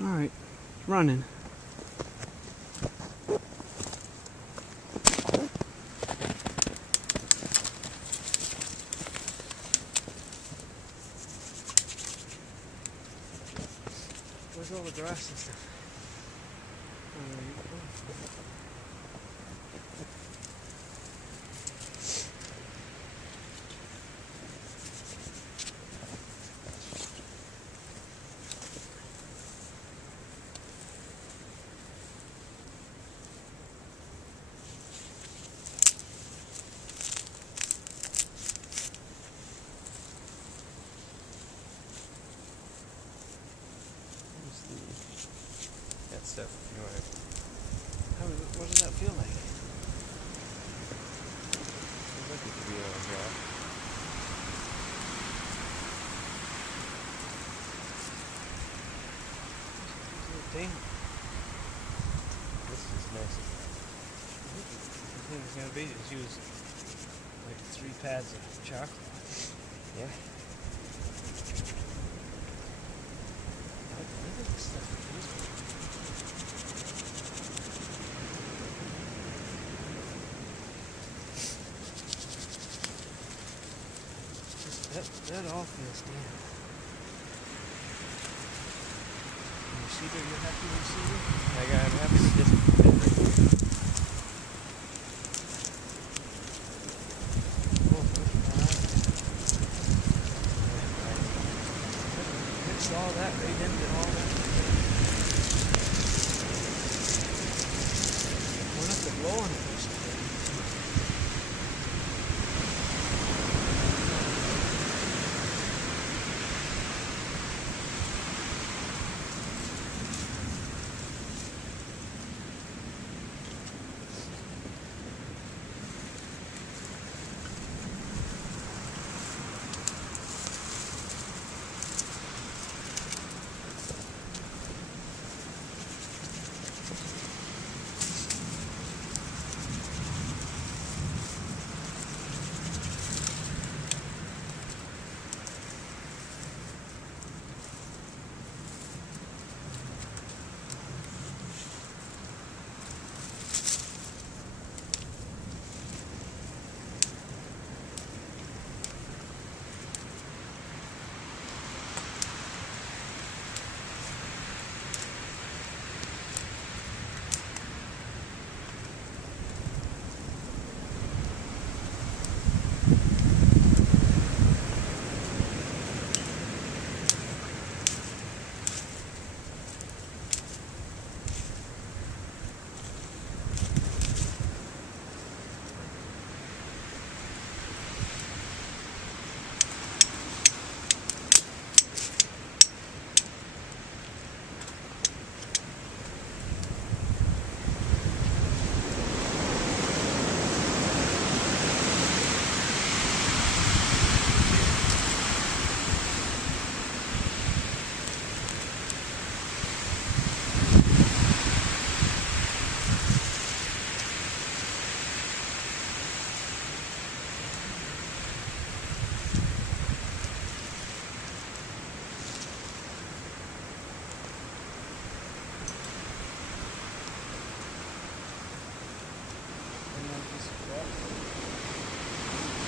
Alright, running. Where's all the grass and stuff? That stuff. What does that feel like? Feels like it could be a little dry. Damn. This is nice. The thing is going to be is use like 3 pads of chocolate. Yeah. I think this stuff is good. That all feels damn. You see that you're happy with cedar? I'm happy with this bit right here. Mix all that right into all that. We're not to blow on it or something.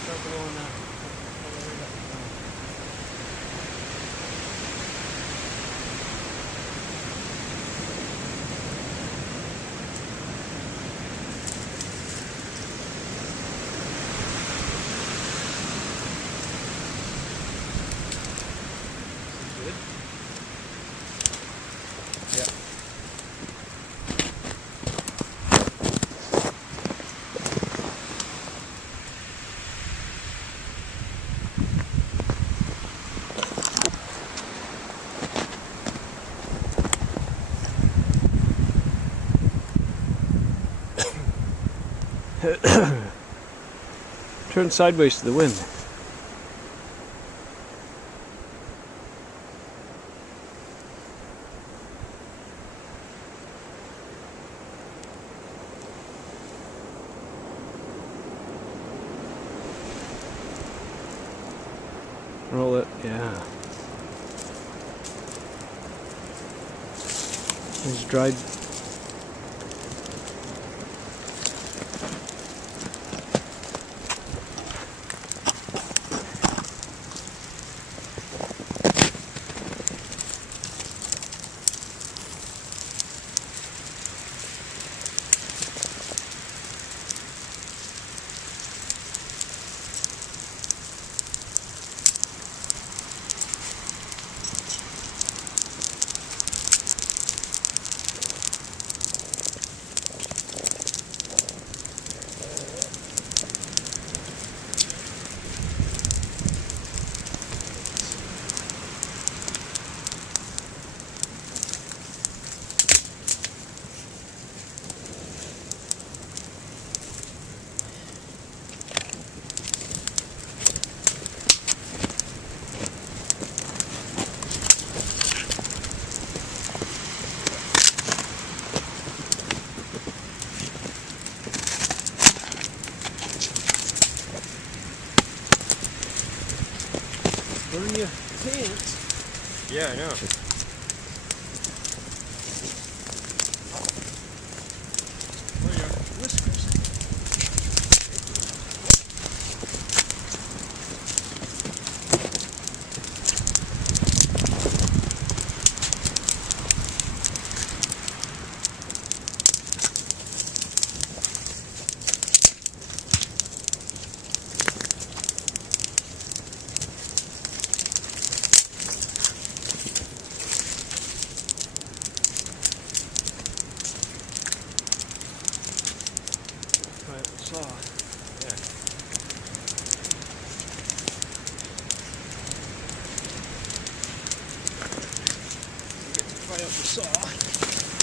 Start blowing that. Good. Yeah. Turn sideways to the wind. Roll it, yeah. There's dried. Burn your pants. Yeah, I know. Or your whiskers. Right, saw. Yeah. You get to fire up the saw.